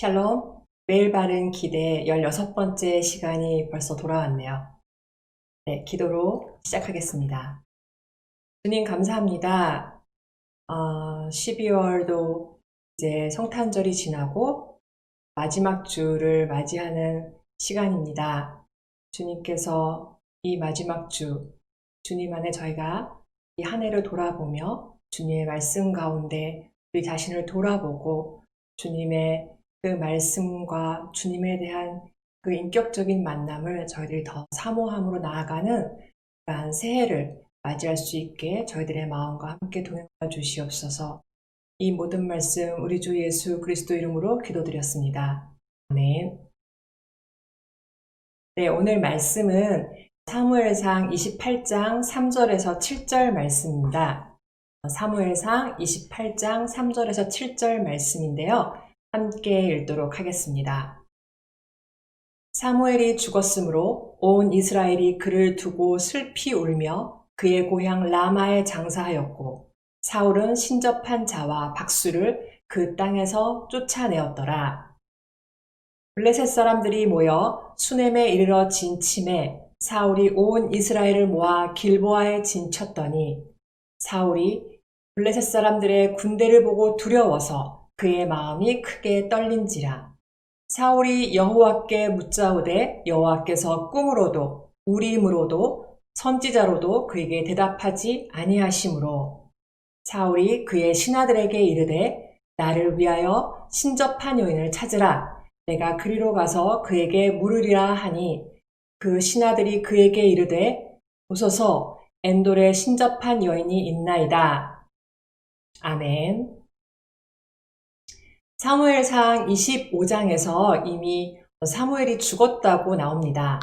샬롬, 매일 바른 기대 16번째 시간이 벌써 돌아왔네요. 네, 기도로 시작하겠습니다. 주님 감사합니다. 12월도 이제 성탄절이 지나고 마지막 주를 맞이하는 시간입니다. 주님께서 이 마지막 주, 주님 안에 저희가 이 한 해를 돌아보며 주님의 말씀 가운데 우리 자신을 돌아보고 주님의 그 말씀과 주님에 대한 그 인격적인 만남을 저희들이 더 사모함으로 나아가는 그러한 새해를 맞이할 수 있게 저희들의 마음과 함께 동행하여 주시옵소서. 이 모든 말씀 우리 주 예수 그리스도 이름으로 기도드렸습니다. 아멘. 네, 오늘 말씀은 사무엘상 28장 3절에서 7절 말씀입니다. 사무엘상 28장 3절에서 7절 말씀인데요. 함께 읽도록 하겠습니다. 사무엘이 죽었으므로 온 이스라엘이 그를 두고 슬피 울며 그의 고향 라마에 장사하였고 사울은 신접한 자와 박수를 그 땅에서 쫓아내었더라. 블레셋 사람들이 모여 수넴에 이르러 진침해 사울이 온 이스라엘을 모아 길보아에 진쳤더니 사울이 블레셋 사람들의 군대를 보고 두려워서 그의 마음이 크게 떨린지라. 사울이 여호와께 묻자오되 여호와께서 꿈으로도 우림으로도 선지자로도 그에게 대답하지 아니하시므로 사울이 그의 신하들에게 이르되 나를 위하여 신접한 여인을 찾으라. 내가 그리로 가서 그에게 물으리라 하니 그 신하들이 그에게 이르되 보소서 엔돌에 신접한 여인이 있나이다. 아멘. 사무엘상 25장에서 이미 사무엘이 죽었다고 나옵니다.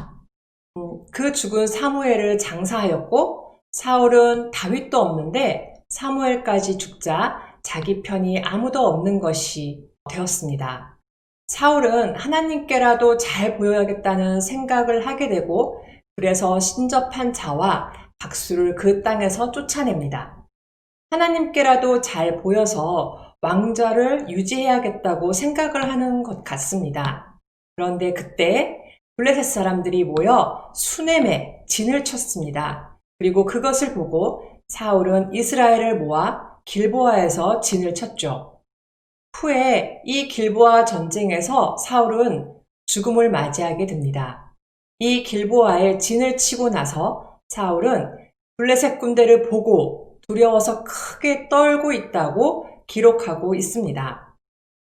그 죽은 사무엘을 장사하였고 사울은 다윗도 없는데 사무엘까지 죽자 자기 편이 아무도 없는 것이 되었습니다. 사울은 하나님께라도 잘 보여야겠다는 생각을 하게 되고 그래서 신접한 자와 박수를 그 땅에서 쫓아냅니다. 하나님께라도 잘 보여서 왕좌를 유지해야겠다고 생각을 하는 것 같습니다. 그런데 그때 블레셋 사람들이 모여 수넴에 진을 쳤습니다. 그리고 그것을 보고 사울은 이스라엘을 모아 길보아에서 진을 쳤죠. 후에 이 길보아 전쟁에서 사울은 죽음을 맞이하게 됩니다. 이 길보아에 진을 치고 나서 사울은 블레셋 군대를 보고 두려워서 크게 떨고 있다고 기록하고 있습니다.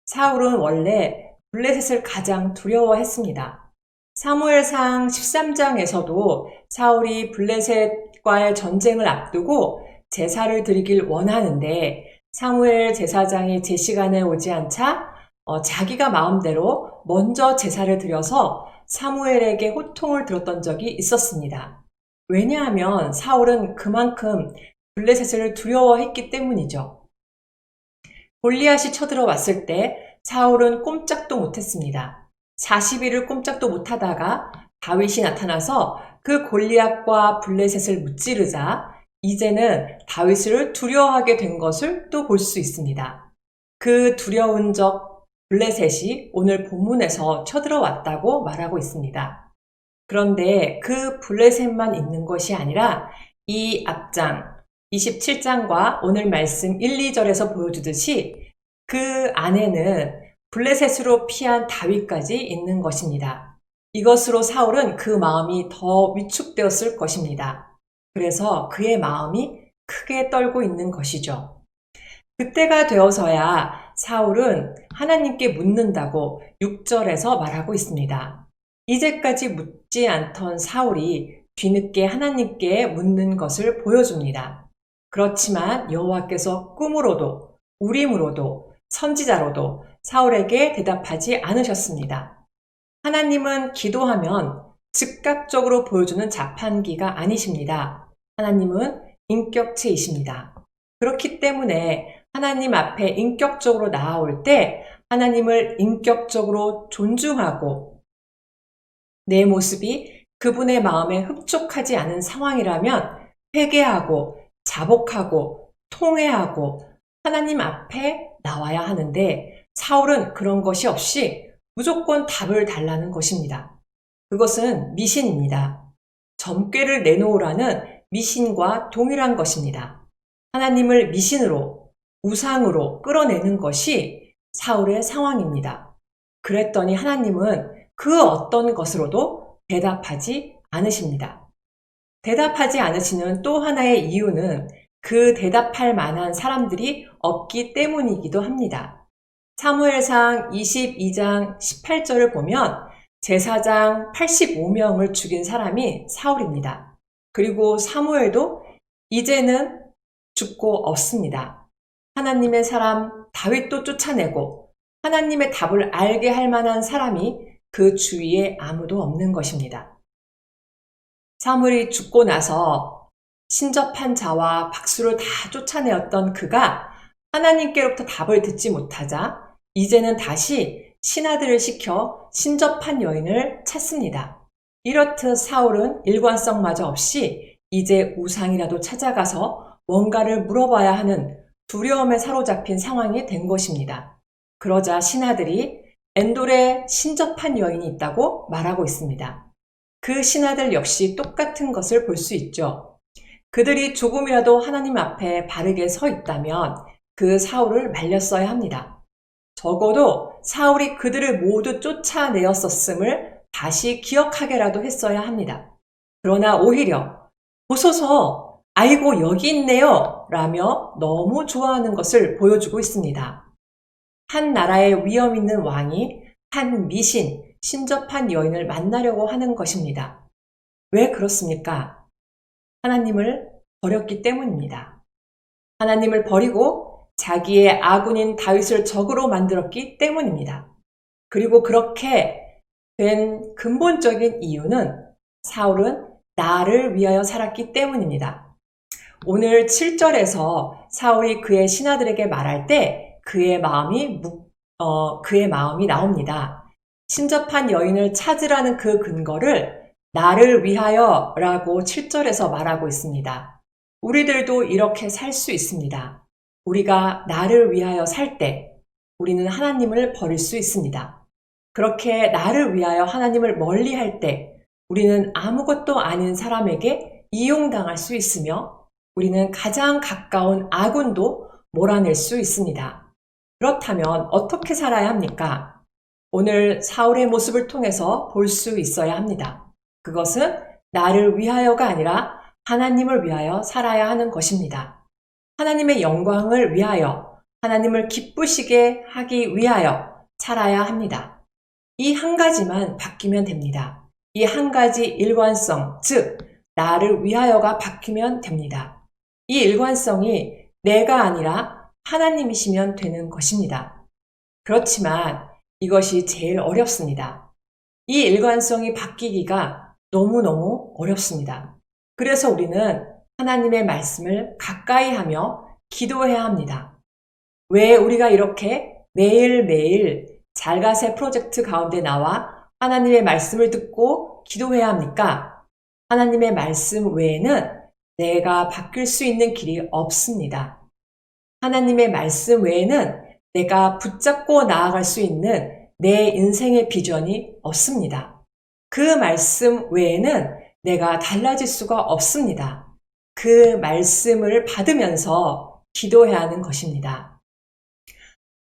사울은 원래 블레셋을 가장 두려워했습니다. 사무엘상 13장에서도 사울이 블레셋과의 전쟁을 앞두고 제사를 드리길 원하는데 사무엘 제사장이 제 시간에 오지 않자 자기가 마음대로 먼저 제사를 드려서 사무엘에게 호통을 들었던 적이 있었습니다. 왜냐하면 사울은 그만큼 블레셋을 두려워했기 때문이죠. 골리앗이 쳐들어왔을 때 사울은 꼼짝도 못했습니다. 40일을 꼼짝도 못하다가 다윗이 나타나서 그 골리앗과 블레셋을 무찌르자 이제는 다윗을 두려워하게 된 것을 또 볼 수 있습니다. 그 두려운 적 블레셋이 오늘 본문에서 쳐들어왔다고 말하고 있습니다. 그런데 그 블레셋만 있는 것이 아니라 이 앞장 27장과 오늘 말씀 1, 2절에서 보여주듯이 그 안에는 블레셋으로 피한 다윗까지 있는 것입니다. 이것으로 사울은 그 마음이 더 위축되었을 것입니다. 그래서 그의 마음이 크게 떨고 있는 것이죠. 그때가 되어서야 사울은 하나님께 묻는다고 6절에서 말하고 있습니다. 이제까지 묻지 않던 사울이 뒤늦게 하나님께 묻는 것을 보여줍니다. 그렇지만 여호와께서 꿈으로도 우림으로도 선지자로도 사울에게 대답하지 않으셨습니다. 하나님은 기도하면 즉각적으로 보여주는 자판기가 아니십니다. 하나님은 인격체이십니다. 그렇기 때문에 하나님 앞에 인격적으로 나아올 때 하나님을 인격적으로 존중하고 내 모습이 그분의 마음에 흡족하지 않은 상황이라면 회개하고 자복하고 통회하고 하나님 앞에 나와야 하는데 사울은 그런 것이 없이 무조건 답을 달라는 것입니다. 그것은 미신입니다. 점괘를 내놓으라는 미신과 동일한 것입니다. 하나님을 미신으로, 우상으로 끌어내는 것이 사울의 상황입니다. 그랬더니 하나님은 그 어떤 것으로도 대답하지 않으십니다. 대답하지 않으시는 또 하나의 이유는 그 대답할 만한 사람들이 없기 때문이기도 합니다. 사무엘상 22장 18절을 보면 제사장 85명을 죽인 사람이 사울입니다. 그리고 사무엘도 이제는 죽고 없습니다. 하나님의 사람 다윗도 쫓아내고 하나님의 답을 알게 할 만한 사람이 그 주위에 아무도 없는 것입니다. 사무엘이 죽고 나서 신접한 자와 박수를 다 쫓아내었던 그가 하나님께로부터 답을 듣지 못하자 이제는 다시 신하들을 시켜 신접한 여인을 찾습니다. 이렇듯 사울은 일관성마저 없이 이제 우상이라도 찾아가서 뭔가를 물어봐야 하는 두려움에 사로잡힌 상황이 된 것입니다. 그러자 신하들이 엔돌에 신접한 여인이 있다고 말하고 있습니다. 그 신하들 역시 똑같은 것을 볼 수 있죠. 그들이 조금이라도 하나님 앞에 바르게 서 있다면 그 사울을 말렸어야 합니다. 적어도 사울이 그들을 모두 쫓아내었었음을 다시 기억하게라도 했어야 합니다. 그러나 오히려 보소서, 아이고 여기 있네요 라며 너무 좋아하는 것을 보여주고 있습니다. 한 나라의 위험 있는 왕이 한 미신, 신접한 여인을 만나려고 하는 것입니다. 왜 그렇습니까? 하나님을 버렸기 때문입니다. 하나님을 버리고 자기의 아군인 다윗을 적으로 만들었기 때문입니다. 그리고 그렇게 된 근본적인 이유는 사울은 나를 위하여 살았기 때문입니다. 오늘 7절에서 사울이 그의 신하들에게 말할 때 그의 마음이 나옵니다. 신접한 여인을 찾으라는 그 근거를 나를 위하여 라고 7절에서 말하고 있습니다. 우리들도 이렇게 살 수 있습니다. 우리가 나를 위하여 살 때 우리는 하나님을 버릴 수 있습니다. 그렇게 나를 위하여 하나님을 멀리할 때 우리는 아무것도 아닌 사람에게 이용당할 수 있으며 우리는 가장 가까운 아군도 몰아낼 수 있습니다. 그렇다면 어떻게 살아야 합니까? 오늘 사울의 모습을 통해서 볼 수 있어야 합니다. 그것은 나를 위하여가 아니라 하나님을 위하여 살아야 하는 것입니다. 하나님의 영광을 위하여, 하나님을 기쁘시게 하기 위하여 살아야 합니다. 이 한 가지만 바뀌면 됩니다. 이 한 가지 일관성, 즉 나를 위하여가 바뀌면 됩니다. 이 일관성이 내가 아니라 하나님이시면 되는 것입니다. 그렇지만 이것이 제일 어렵습니다. 이 일관성이 바뀌기가 너무너무 어렵습니다. 그래서 우리는 하나님의 말씀을 가까이 하며 기도해야 합니다. 왜 우리가 이렇게 매일매일 잘가세 프로젝트 가운데 나와 하나님의 말씀을 듣고 기도해야 합니까? 하나님의 말씀 외에는 내가 바뀔 수 있는 길이 없습니다. 하나님의 말씀 외에는 내가 붙잡고 나아갈 수 있는 내 인생의 비전이 없습니다. 그 말씀 외에는 내가 달라질 수가 없습니다. 그 말씀을 받으면서 기도해야 하는 것입니다.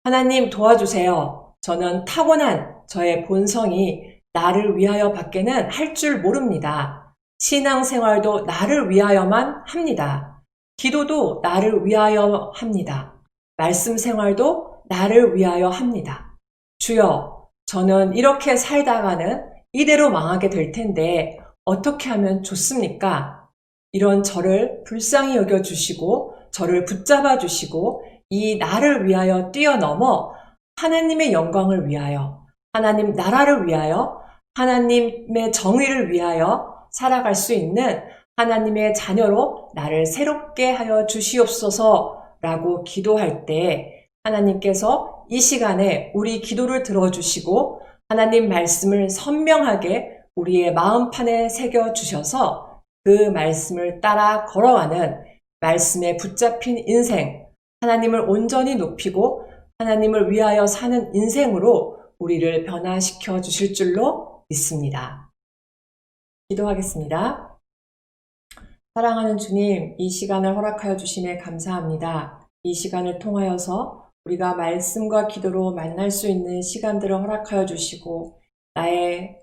하나님 도와주세요. 저는 타고난 저의 본성이 나를 위하여 밖에는 할 줄 모릅니다. 신앙생활도 나를 위하여만 합니다. 기도도 나를 위하여 합니다. 말씀 생활도 나를 위하여 합니다. 주여, 저는 이렇게 살다가는 이대로 망하게 될 텐데 어떻게 하면 좋습니까? 이런 저를 불쌍히 여겨주시고 저를 붙잡아 주시고 이 나를 위하여 뛰어넘어 하나님의 영광을 위하여, 하나님 나라를 위하여, 하나님의 정의를 위하여 살아갈 수 있는 하나님의 자녀로 나를 새롭게 하여 주시옵소서라고 기도할 때 하나님께서 이 시간에 우리 기도를 들어주시고 하나님 말씀을 선명하게 우리의 마음판에 새겨주셔서 그 말씀을 따라 걸어가는 말씀에 붙잡힌 인생, 하나님을 온전히 높이고 하나님을 위하여 사는 인생으로 우리를 변화시켜 주실 줄로 믿습니다. 기도하겠습니다. 사랑하는 주님, 이 시간을 허락하여 주심에 감사합니다. 이 시간을 통하여서 우리가 말씀과 기도로 만날 수 있는 시간들을 허락하여 주시고 나의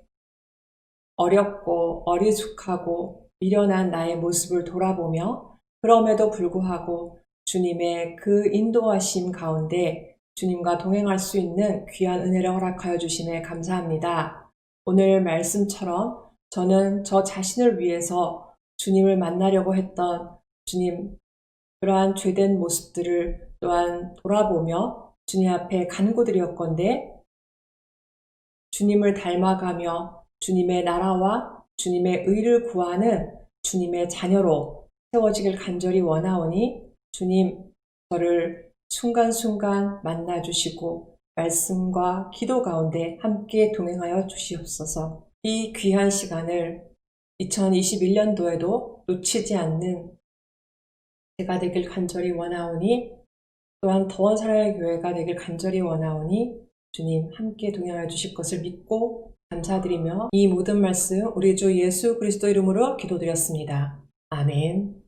어렵고 어리숙하고 미련한 나의 모습을 돌아보며 그럼에도 불구하고 주님의 그 인도하심 가운데 주님과 동행할 수 있는 귀한 은혜를 허락하여 주심에 감사합니다. 오늘 말씀처럼 저는 저 자신을 위해서 주님을 만나려고 했던 주님 그러한 죄된 모습들을 또한 돌아보며 주님 앞에 간구드렸건대 주님을 닮아가며 주님의 나라와 주님의 의를 구하는 주님의 자녀로 세워지길 간절히 원하오니 주님 저를 순간순간 만나주시고 말씀과 기도 가운데 함께 동행하여 주시옵소서. 이 귀한 시간을 2021년도에도 놓치지 않는 제가 되길 간절히 원하오니 또한 더원 사랑의 교회가 되길 간절히 원하오니 주님 함께 동행하여 주실 것을 믿고 감사드리며 이 모든 말씀 우리 주 예수 그리스도 이름으로 기도드렸습니다. 아멘.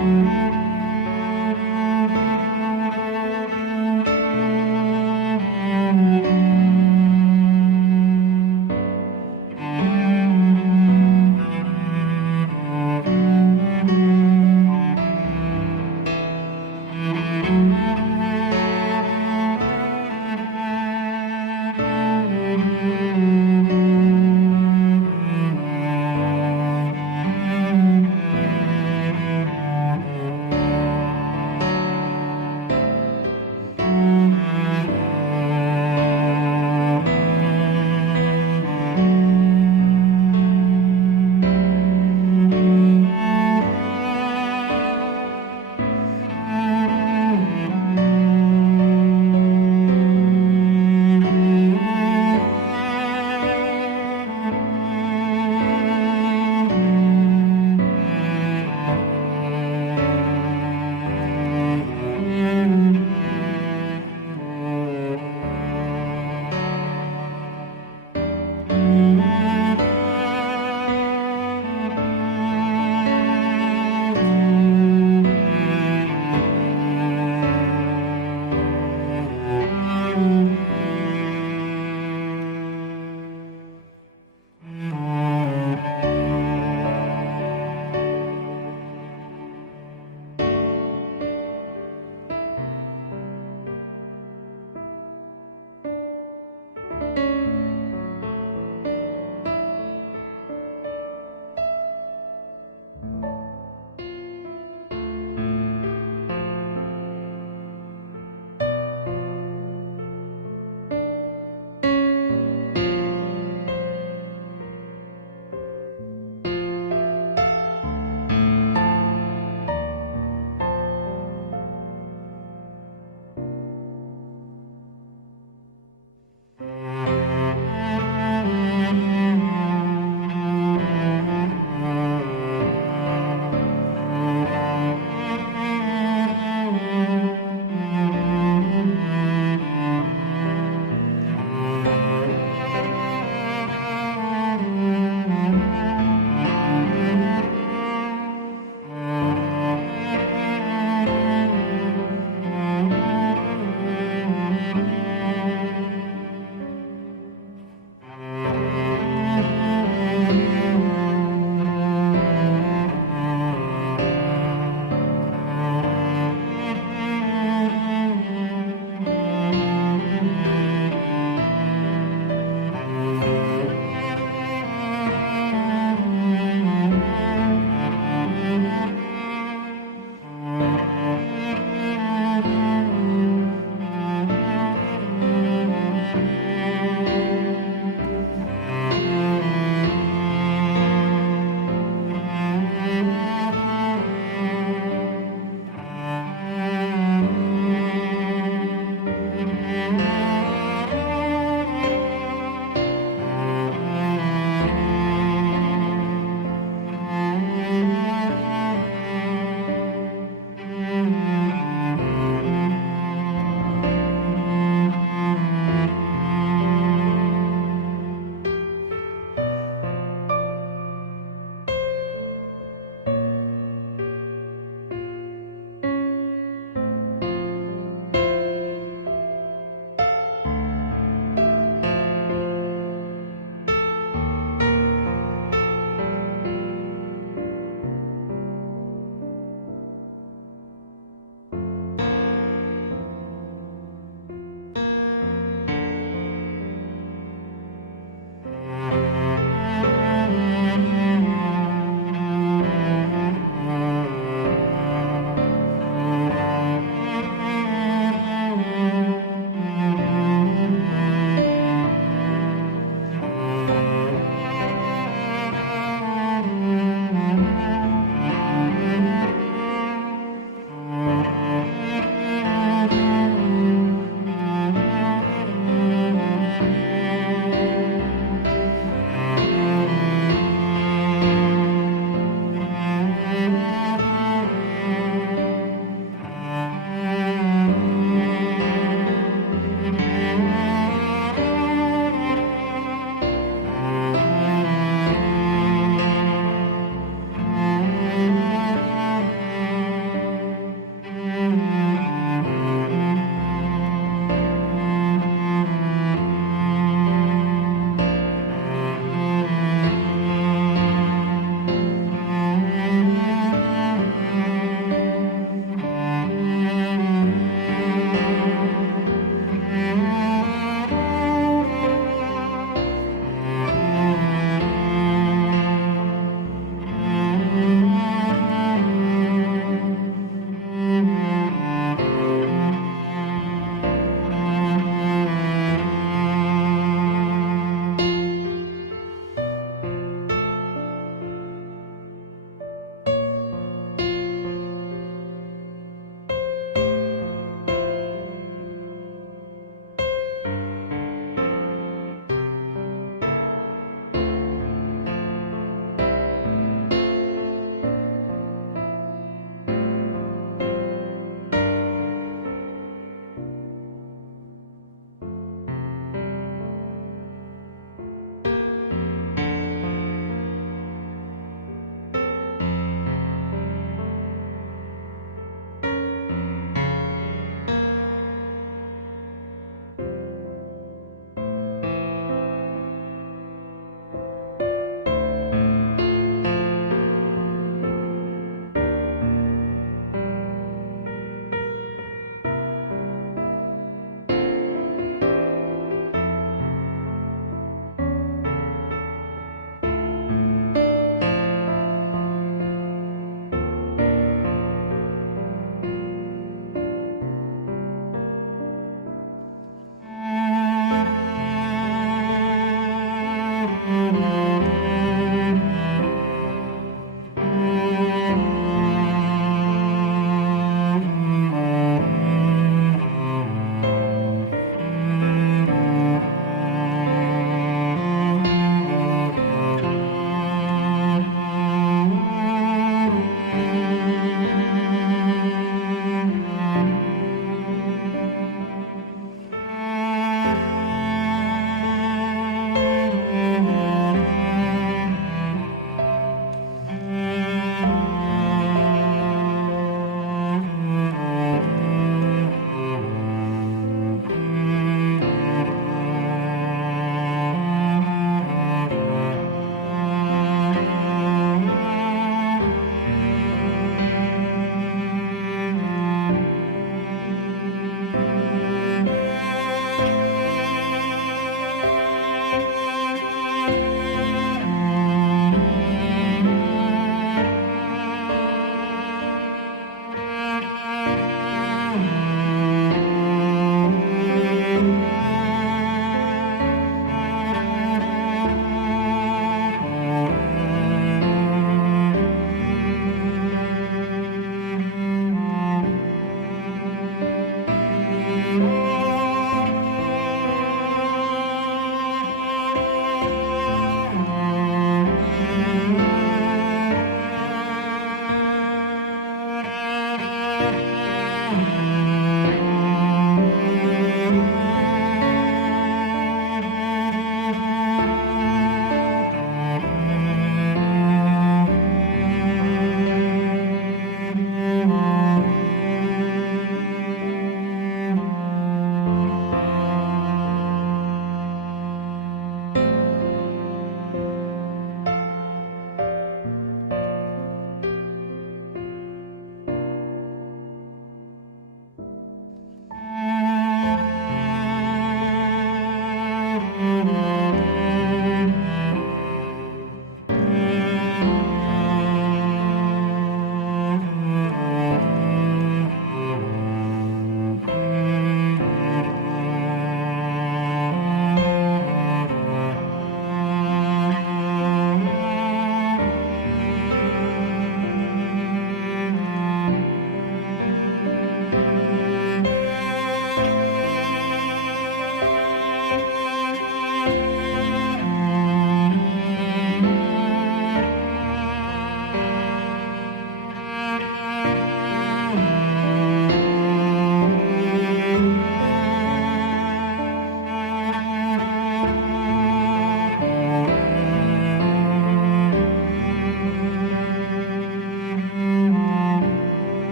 감사합니다.